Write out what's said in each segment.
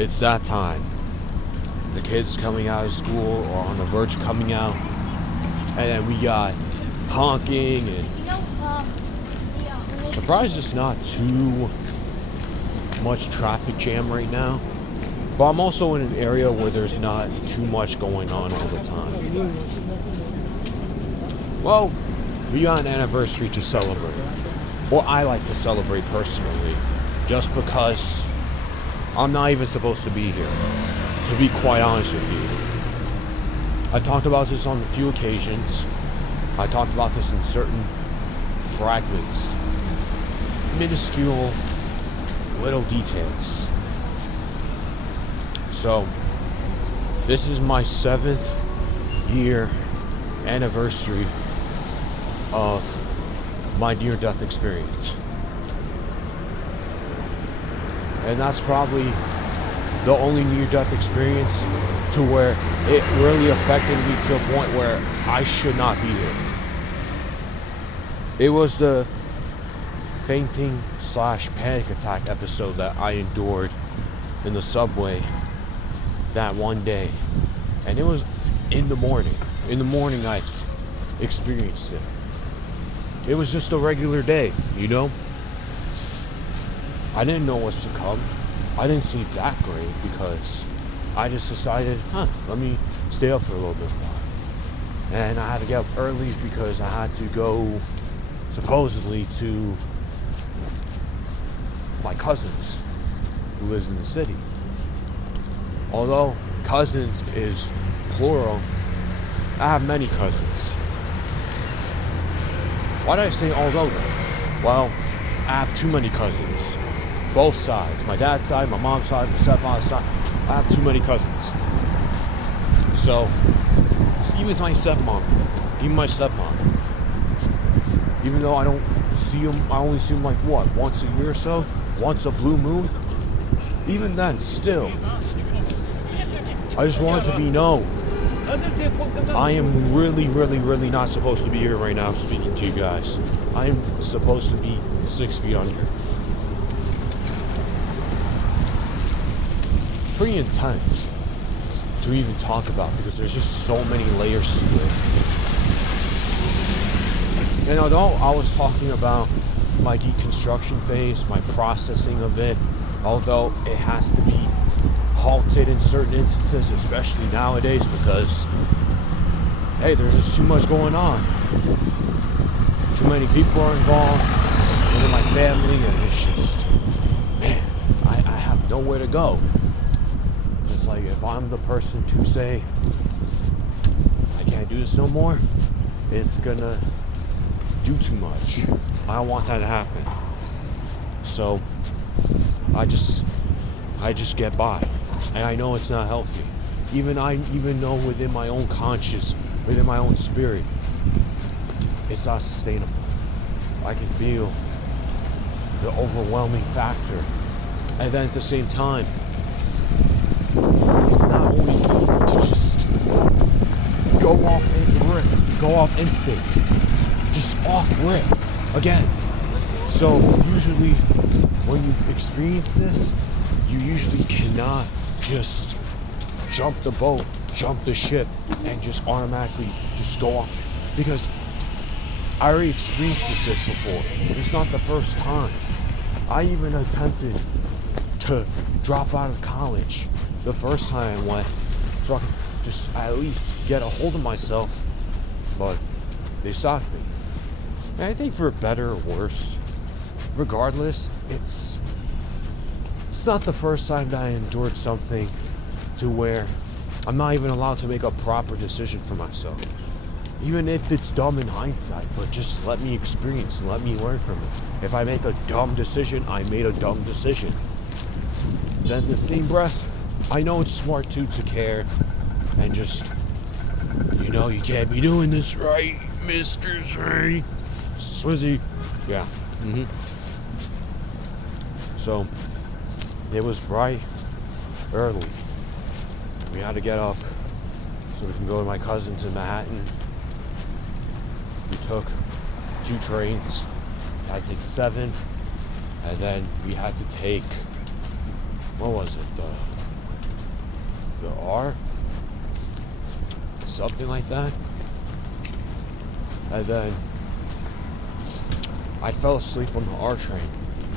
it's that time. The kids coming out of school or on the verge of coming out, and then we got honking and surprised it's not too much traffic jam right now. But I'm also in an area where there's not too much going on all the time. Well, we got an anniversary to celebrate. Well, I like to celebrate personally, just because I'm not even supposed to be here, to be quite honest with you. I talked about this on a few occasions. I talked about this in certain fragments, minuscule little details. So, this is my 7th year anniversary of my near-death experience. And that's probably the only near-death experience to where it really affected me to a point where I should not be here. It was the fainting/panic attack episode that I endured in the subway that one day. And it was in the morning. In the morning I experienced it. It was just a regular day, you know? I didn't know what's to come. I didn't sleep that great because I just decided, let me stay up for a little bit more. And I had to get up early because I had to go supposedly to my cousins who lives in the city. Although cousins is plural, I have many cousins. Why did I say although though? Well, I have too many cousins. Both sides. My dad's side, my mom's side, my stepfather's side. I have too many cousins. So, even my stepmom, even my stepmom, even though I don't see them, I only see them like what, once a year or so? Once a blue moon? Even then, still, I just want it to be known. I am really, really, really not supposed to be here right now speaking to you guys. I am supposed to be 6 feet under. Pretty intense to even talk about because there's just so many layers to it. And although I was talking about my deconstruction phase, my processing of it, although it has to be halted in certain instances, especially nowadays, because hey, there's just too much going on. Too many people are involved within my family, and it's just, man, I have nowhere to go. It's like if I'm the person to say I can't do this no more, it's gonna do too much. I don't want that to happen. So I just get by. And I know it's not healthy. Even know within my own conscious, within my own spirit, it's not sustainable. I can feel the overwhelming factor. And then at the same time, it's not always easy to just go off instinct. Just off rip again. So usually when you've experienced this, you usually cannot just jump the boat, jump the ship, and just automatically just go off. Because I already experienced this before. It's not the first time. I even attempted to drop out of college the first time I went, so I could just at least get a hold of myself, but they stopped me. And I think for better or worse, regardless, it's not the first time that I endured something to where I'm not even allowed to make a proper decision for myself. Even if it's dumb in hindsight, but just let me experience and let me learn from it. If I make a dumb decision, I made a dumb decision. Then in the same breath, I know it's smart too to care and just, you can't be doing this right, Mr. Z. Swizzy. Yeah. So, it was bright early. We had to get up so we can go to my cousin's in Manhattan. We took 2 trains. I had to take 7, and then we had to take what was it? The R? Something like that. And then I fell asleep on the R train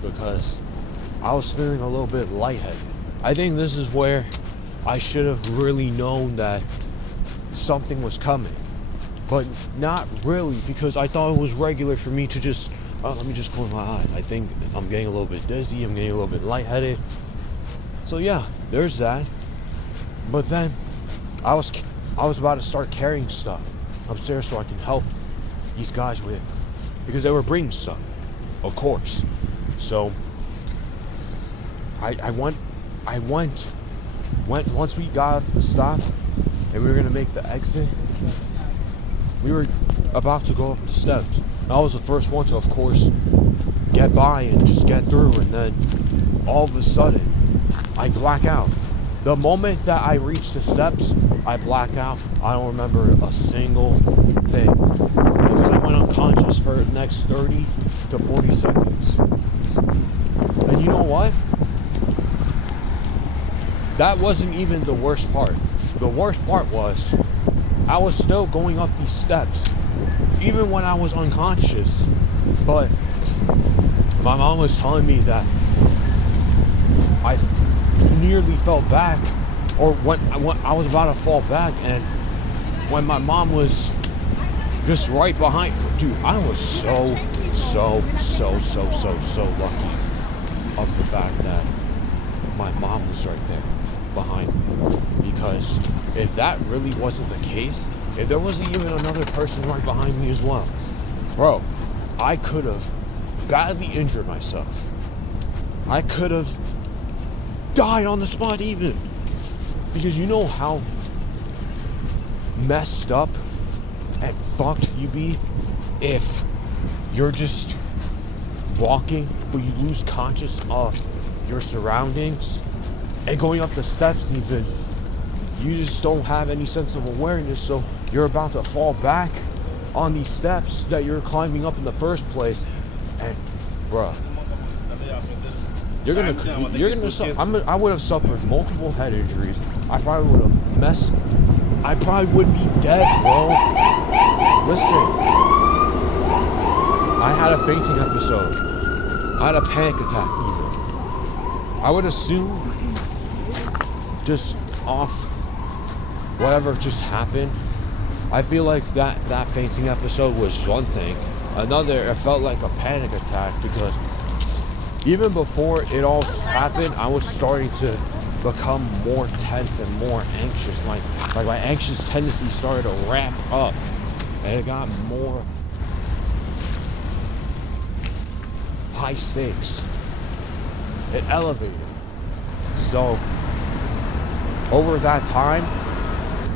because I was feeling a little bit lightheaded. I think this is where I should have really known that something was coming, but not really, because I thought it was regular for me to just, let me just close my eyes. I think I'm getting a little bit dizzy, I'm getting a little bit lightheaded. So yeah, there's that. But then I was about to start carrying stuff upstairs so I can help these guys with it, because they were bringing stuff, of course. So I went once we got the stop and we were gonna make the exit. We were about to go up the steps. I was the first one to, of course, get by and just get through, and then all of a sudden I black out. The moment that I reach the steps, I black out. I don't remember a single thing because I went unconscious for the next 30 to 40 seconds. And you know what? That wasn't even the worst part. The worst part was I was still going up these steps even when I was unconscious. But my mom was telling me that I nearly fell back, or when I was about to fall back, and when my mom was just right behind, dude, I was so lucky of the fact that my mom was right there behind me. Because if that really wasn't the case, if there wasn't even another person right behind me as well, bro, I could have badly injured myself. I could have died on the spot even. Because you know how messed up and fucked you be if you're just walking but you lose conscious of your surroundings, and going up the steps even, you just don't have any sense of awareness, so you're about to fall back on these steps that you're climbing up in the first place, and bruh, I would have suffered multiple head injuries. I probably would have I probably would be dead, bro. Listen, I had a fainting episode. I had a panic attack even. I would assume, just off whatever just happened, I feel like that fainting episode was one thing. Another, it felt like a panic attack, because even before it all happened, I was starting to become more tense and more anxious. Like my anxious tendency started to ramp up, and it got more high stakes. It elevated. So over that time,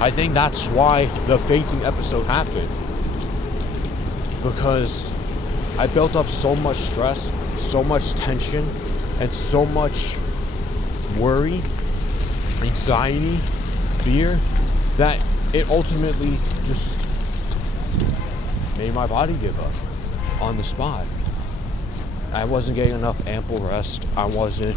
I think that's why the fainting episode happened, because I built up so much stress, so much tension, and so much worry, anxiety, fear, that it ultimately just made my body give up on the spot. I wasn't getting enough ample rest. I wasn't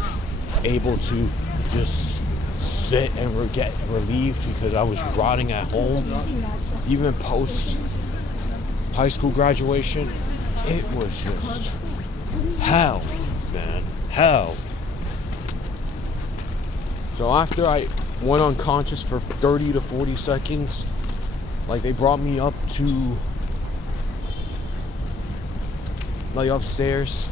able to just sit and get relieved, because I was rotting at home. Even post high school graduation, it was just hell, man, hell. So after I went unconscious for 30 to 40 seconds, like, they brought me up to, like, upstairs,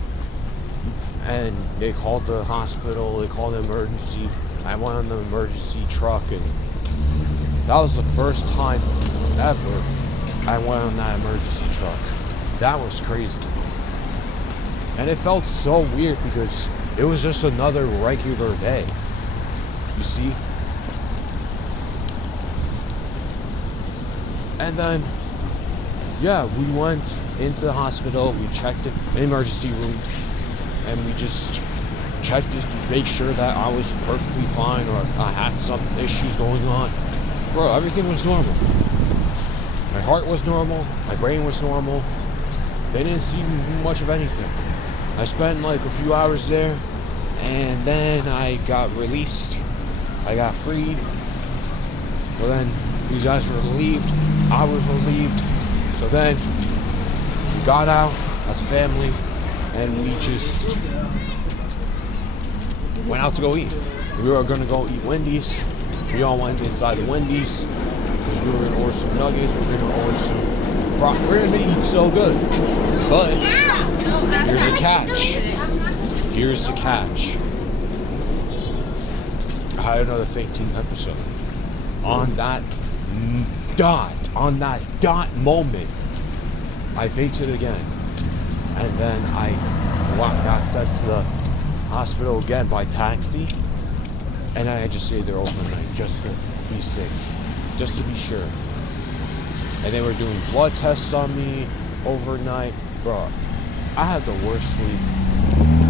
and they called the hospital, they called the emergency. I went on the emergency truck, and that was the first time ever I went on that emergency truck. That was crazy. And it felt so weird because it was just another regular day, you see? And then, yeah, we went into the hospital, we checked it in the emergency room, and we just checked to make sure that I was perfectly fine, or I had some issues going on. Bro, everything was normal. My heart was normal, my brain was normal. They didn't see much of anything. I spent like a few hours there, And then I got released. I got freed. Well, then these guys were relieved. I was relieved. So then we got out as a family and we just went out to go eat. We were going to go eat Wendy's. We all went inside the Wendy's because we were going to order some nuggets. We were going to order some fries. We're going to eat so good. But here's a catch. Here's the catch. I had another fake team episode. On that dot moment, I faked it again. And then I got sent to the hospital again by taxi. And I just stayed there overnight just to be safe, just to be sure. And they were doing blood tests on me overnight. Bro, I had the worst sleep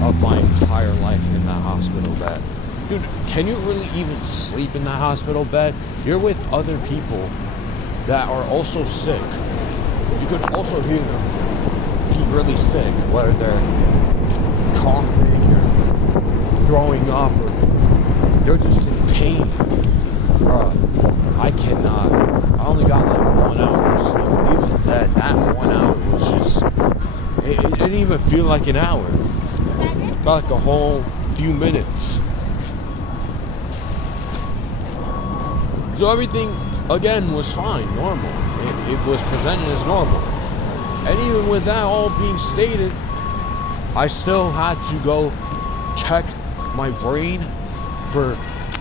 of my entire life in that hospital bed. Dude, can you really even sleep in that hospital bed? You're with other people that are also sick. You could also hear them be really sick, whether they're coughing or throwing up or they're just in pain. Bruh, I cannot. I only got like 1 hour of sleep. Even that 1 hour was just, it didn't even feel like an hour. It felt like a whole few minutes. So everything, again, was fine, normal. It was presented as normal. And even with that all being stated, I still had to go check my brain for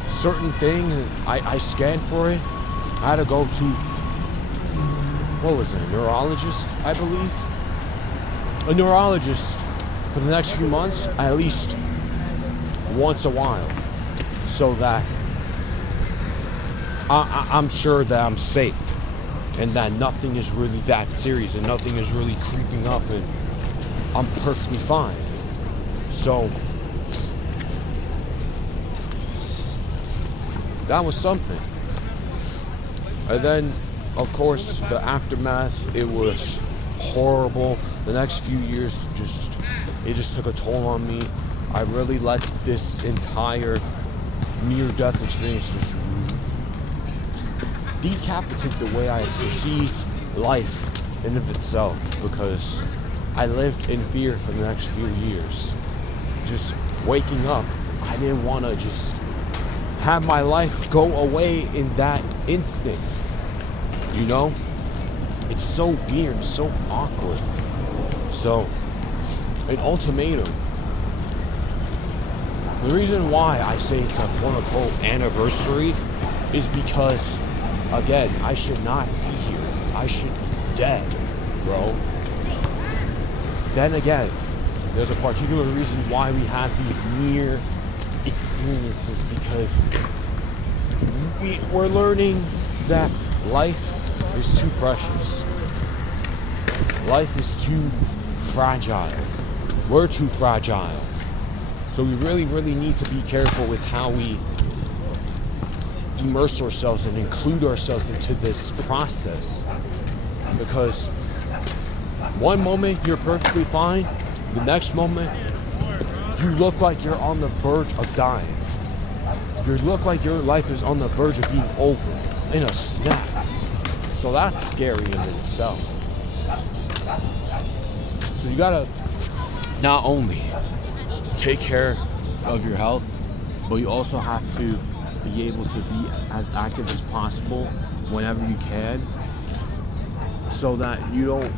certain things. I scanned for it. I had to go to, what was it, a neurologist, I believe? A neurologist for the next few months, at least once a while, so that I'm sure that I'm safe and that nothing is really that serious and nothing is really creeping up and I'm perfectly fine. So that was something. And then, of course, the aftermath, it was horrible. The next few years it just took a toll on me. I really let this entire near-death experience just decapitate the way I perceive life in of itself, because I lived in fear for the next few years. Just waking up, I didn't want to just have my life go away in that instant. You know? It's so weird, so awkward. So, an ultimatum. The reason why I say it's a quote-unquote anniversary is because, again, I should not be here. I should be dead, bro. Then again, there's a particular reason why we have these near experiences, because we're learning that life is too precious. Life is too fragile. We're too fragile. So we really, really need to be careful with how we immerse ourselves and include ourselves into this process. Because one moment you're perfectly fine, the next moment you look like you're on the verge of dying. You look like your life is on the verge of being over in a snap. So that's scary in itself. So you gotta not only take care of your health, but you also have to be able to be as active as possible whenever you can, so that you don't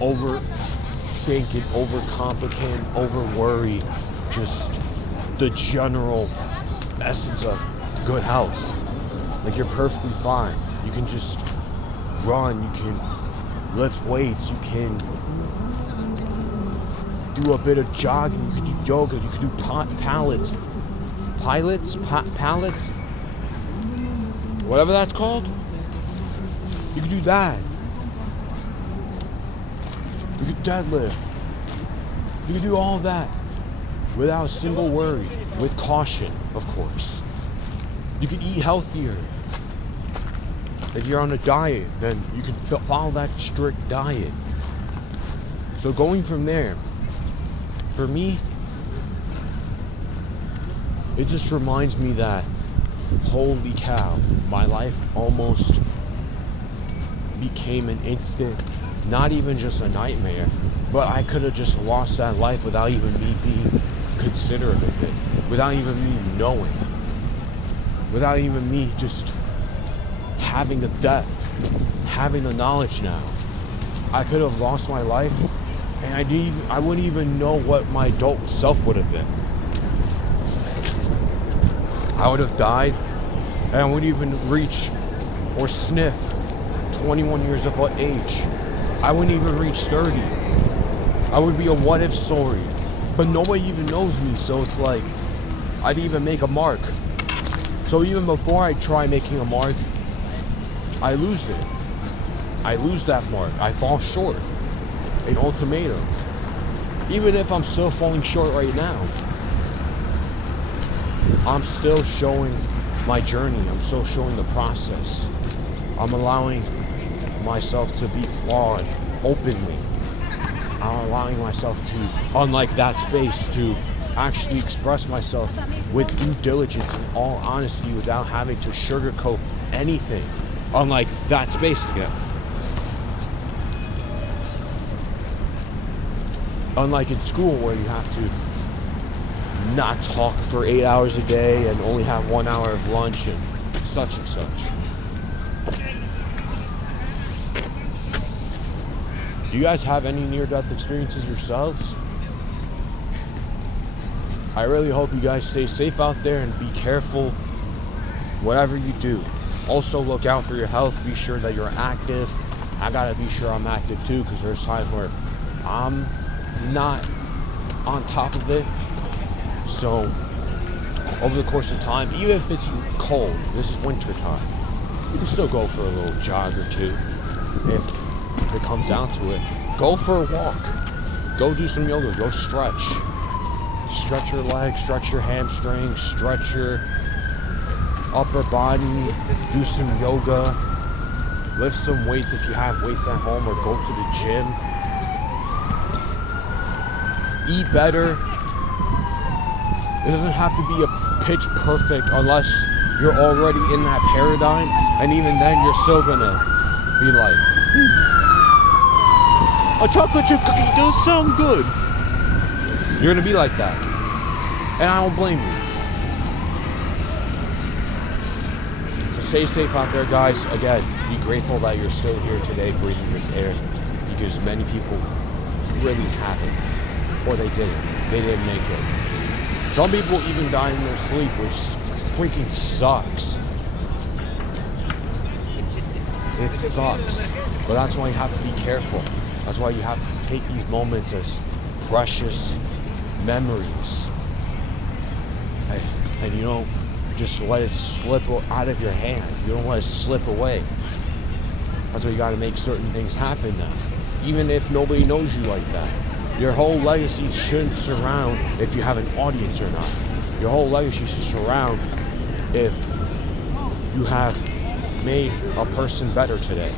overthink and overcomplicate and over-worry just the general essence of good health. Like, you're perfectly fine. You can just run, you can lift weights, you can do a bit of jogging, you can do yoga, you can do pallets, whatever that's called. You can do that. You can deadlift. You can do all of that without a single worry, with caution, of course. You can eat healthier. If you're on a diet, then you can follow that strict diet. So going from there, for me, it just reminds me that, holy cow, my life almost became an instant, not even just a nightmare, but I could have just lost that life without even me being considerate of it, without even me knowing, without even me just having the depth, having the knowledge now. I could have lost my life, and I wouldn't even know what my adult self would have been. I would have died, and I wouldn't even reach or sniff 21 years of age. I wouldn't even reach 30. I would be a what if story, but nobody even knows me, so it's like I didn't even make a mark. So even before I try making a mark, I lose it. I lose that mark. I fall short. An ultimatum. Even if I'm still falling short right now, I'm still showing my journey. I'm still showing the process. I'm allowing myself to be flawed openly. I'm allowing myself to, unlike that space, to actually express myself with due diligence and all honesty without having to sugarcoat anything. Unlike that space again. Unlike in school where you have to not talk for 8 hours a day and only have 1 hour of lunch and such and such. Do you guys have any near-death experiences yourselves? I really hope you guys stay safe out there and be careful whatever you do. Also look out for your health. Be sure that you're active. I gotta be sure I'm active too, because there's times where I'm not on top of it. So over the course of time, even if it's cold, this is winter time, you can still go for a little jog or two. If it comes down to it, go for a walk. Go do some yoga. Go stretch. Stretch your legs, stretch your hamstrings, stretch your upper body, do some yoga, lift some weights if you have weights at home, or go to the gym. Eat better. It doesn't have to be a pitch perfect unless you're already in that paradigm, and even then you're still gonna be like, a chocolate chip cookie does sound good. You're gonna be like that, and I don't blame you. So stay safe out there, guys. Again, be grateful that you're still here today breathing this air, because many people really haven't, or they didn't make it. Some people even die in their sleep, which freaking sucks. It sucks, but that's why you have to be careful. That's why you have to take these moments as precious memories, and you don't just let it slip out of your hand. You don't let it slip away. That's why you got to make certain things happen now, even if nobody knows you like that. Your whole legacy shouldn't surround if you have an audience or not. Your whole legacy should surround if you have made a person better today,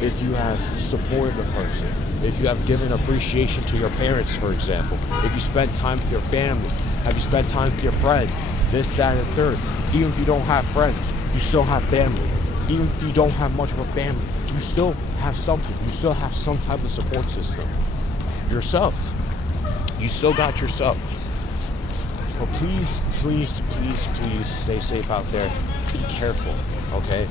if you have supported a person, if you have given appreciation to your parents, for example, if you spent time with your family, have you spent time with your friends, this, that, and third. Even if you don't have friends, you still have family. Even if you don't have much of a family, you still have something. You still have some type of support system. Yourself. You still got yourself. So please, please, please, please stay safe out there. Be careful, okay?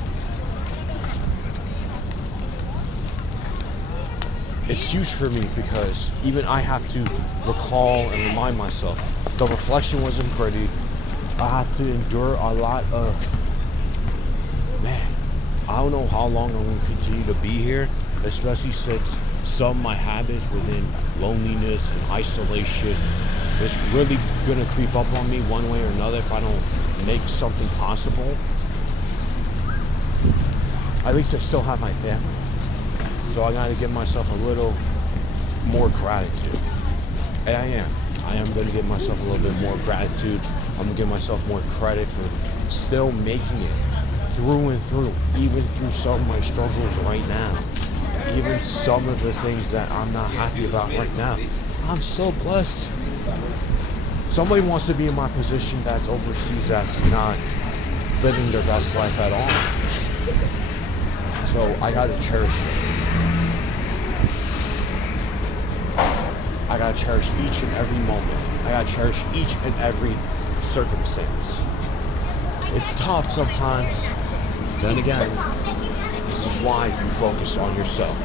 It's huge for me because even I have to recall and remind myself the reflection wasn't pretty. I have to endure a lot of, man, I don't know how long I'm going to continue to be here, especially since some of my habits within loneliness and isolation is really going to creep up on me one way or another if I don't make something possible. At least I still have my family. So I gotta give myself a little more gratitude. And I am gonna give myself a little bit more gratitude. I'm gonna give myself more credit for still making it through and through, even through some of my struggles right now. Even some of the things that I'm not happy about right now. I'm so blessed. Somebody wants to be in my position that's overseas, that's not living their best life at all. So I gotta cherish it. I gotta cherish each and every moment. I gotta cherish each and every circumstance. It's tough sometimes. Then again, this is why you focus on yourself.